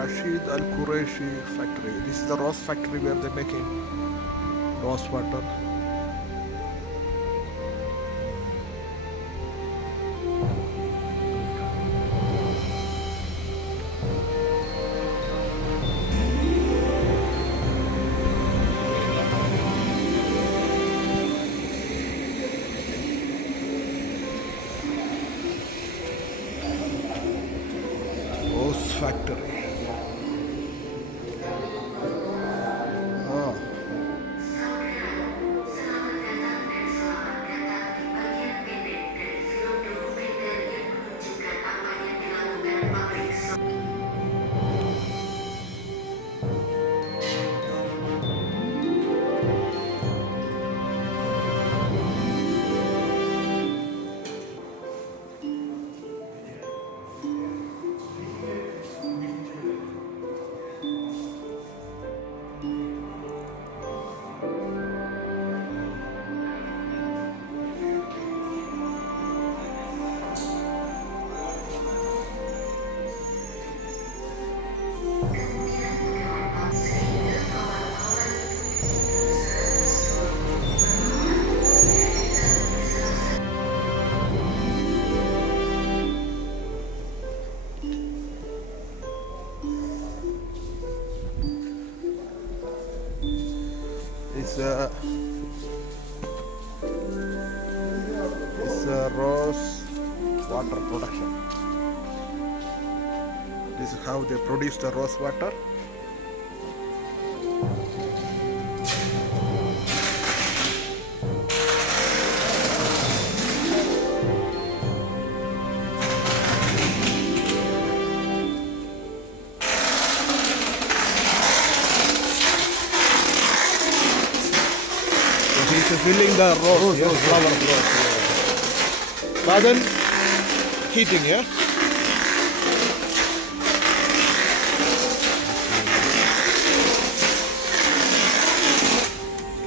Rashid Al Qureshi factory. This is the rose factory where they're making rose water. Rose factory. Oh. It's a rose water production. This is how they produce the rose water. Filling the rose, flower rose. But then heating, yeah?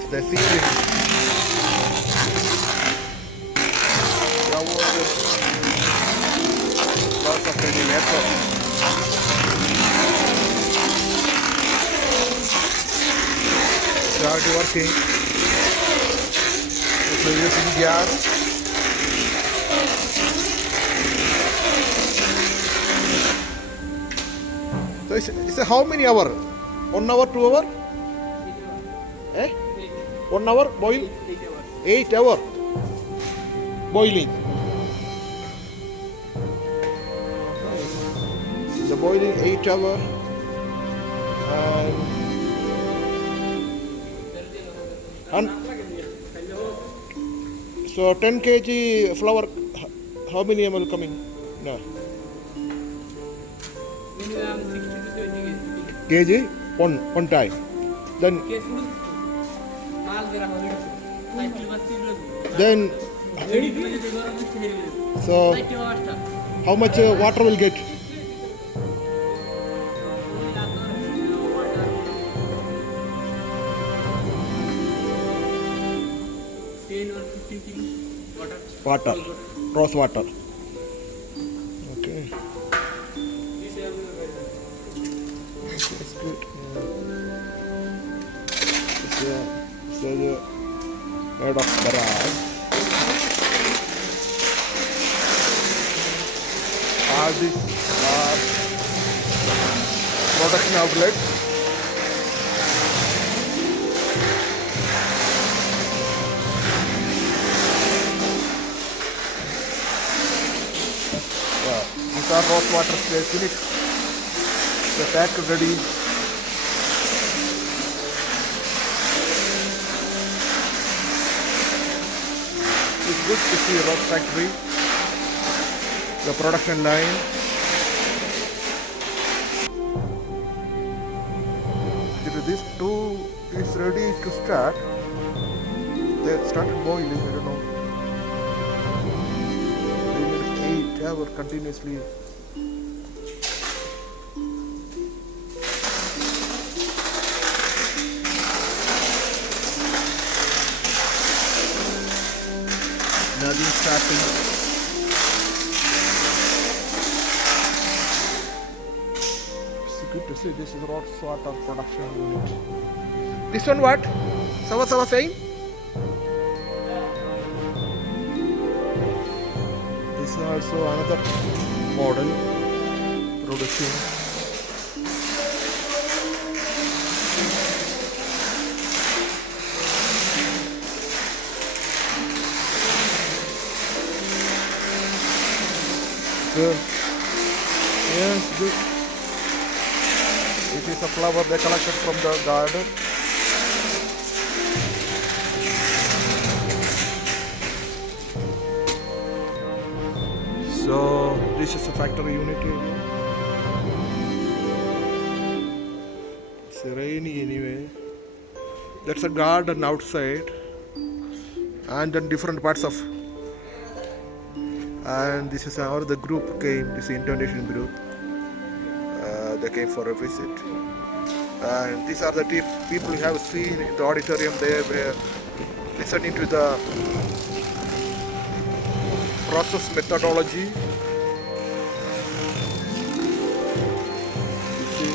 The seating. Lots of ventilator. Start working. So using gas. So it's a how many hour? 1 hour, 2 hour? 1 hour boil? 8 hour boiling. The boiling 8 hour and so 10 kg flour, how many ml coming? No. Minimum 60 to 70 kg one time. Then so how much water will get? Water, rose water. Okay. That's good. It's the head of barrage. All these are production outlets. These are rose water they finished. The pack ready. It's good to see rose factory. The production line. This too is ready to start. They started boiling, I don't know. 8 hours continuously. Nothing starting. good to see this is what sort of production unit. This one what? Sama saying? This is also another model producing. Good. Yes, good. It is a flower they collected from the garden. So this is a factory unit area. It's rainy anyway. That's a garden outside, and then different parts of. And this is how the group came. This Indonesian group. They came for a visit. And these are the people you have seen in the auditorium. They were listening to the process methodology. You see,